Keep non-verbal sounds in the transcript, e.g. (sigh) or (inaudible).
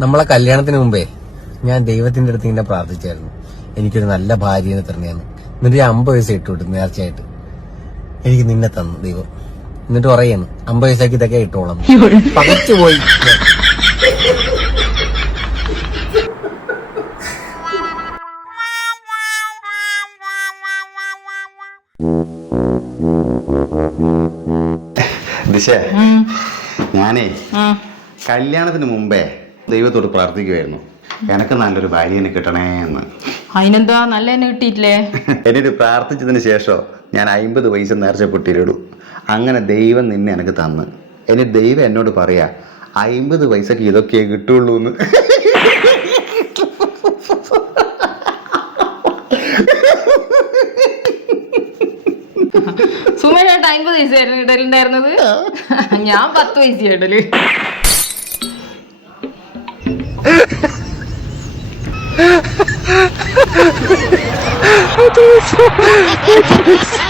നമ്മളെ കല്യാണത്തിന് മുമ്പേ ഞാൻ ദൈവത്തിന്റെ അടുത്ത് ഇങ്ങനെ പ്രാർത്ഥിച്ചായിരുന്നു. എനിക്കൊരു നല്ല ഭാര്യനെ തരണേന്ന്. എന്നിട്ട് ഞാൻ അമ്പത് വയസ്സ് ഇട്ടുവിട്ടു നേർച്ചയായിട്ട്. എനിക്ക് നിന്നെ തന്നു ദൈവം. എന്നിട്ട് പറയുന്നു അമ്പത് വയസ്സാക്കി ഇതൊക്കെ ഇട്ടോളാം. പകച്ചു പോയി. ദിശ ഞാനേ കല്യാണത്തിന് മുമ്പേ ദൈവത്തോട് പ്രാർത്ഥിക്കുമായിരുന്നു എനക്ക് നല്ലൊരു ഭാര്യനെ കിട്ടണേ എന്ന്. അതിനെന്താ നല്ല കിട്ടിയിട്ടില്ലേ? (laughs) എന്നിട്ട് പ്രാർത്ഥിച്ചതിന് ശേഷം ഞാൻ അമ്പത് പൈസ നേർച്ച പൊട്ടിയിലിടും. അങ്ങനെ ദൈവം നിന്നെ എനിക്ക് തന്ന്. എന്നെ ദൈവം എന്നോട് പറയാ അമ്പത് പൈസക്ക് ഇതൊക്കെ കിട്ടുള്ളൂ എന്ന്. സുമേഷ് അമ്പത് പൈസ ആയിരുന്നു ഇടലുണ്ടായിരുന്നത്? ഞാൻ പത്ത് പൈസ ഇടൽ. I do I